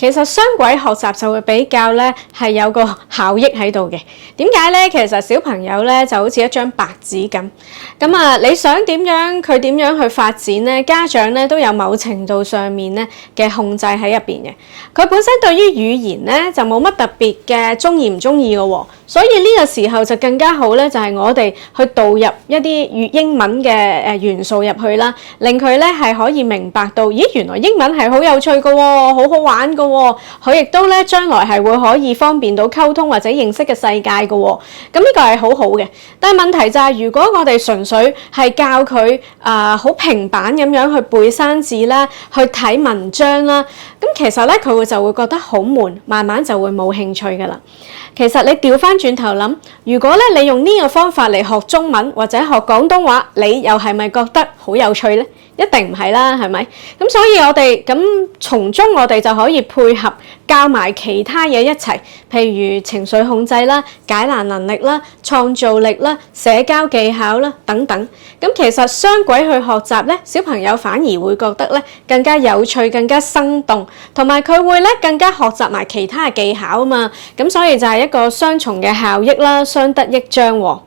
其實雙軌學習就會比較咧係有個效益喺度嘅。點解咧？其實小朋友咧就好似一張白紙咁。咁啊，你想點樣佢點樣去發展咧？家長咧都有某程度上面咧嘅控制喺入邊嘅。佢本身對於語言咧就冇乜特別嘅中意唔中意嘅喎，所以呢個時候就更加好咧，就係我哋去導入一啲英文嘅元素入去啦，令佢咧係可以明白到，咦，原來英文係好有趣嘅喎，好好玩嘅喎，佢亦都咧將來係會可以方便到溝通或者認識嘅世界嘅喎。咁呢個係好好嘅，但係問題就係，如果我哋純粹係教佢好平板咁樣去背生字啦，去睇文章啦，咁其實咧佢就會覺得好悶，慢慢就會冇興趣㗎啦。其實你調翻轉頭諗，如果咧你用呢個方法嚟學中文或者學廣東話，你又係咪覺得好有趣咧？一定唔係啦，係咪？咁所以我哋咁從中我哋就可以配合教埋其他嘢一齊，譬如情緒控制啦、解難能力啦、創造力啦、社交技巧啦等等。咁其實雙軌去學習咧，小朋友反而會覺得咧更加有趣、更加生動，同埋佢會咧更加學習埋其他嘅技巧啊嘛。咁所以就係一個雙重嘅效益啦，相得益彰喎。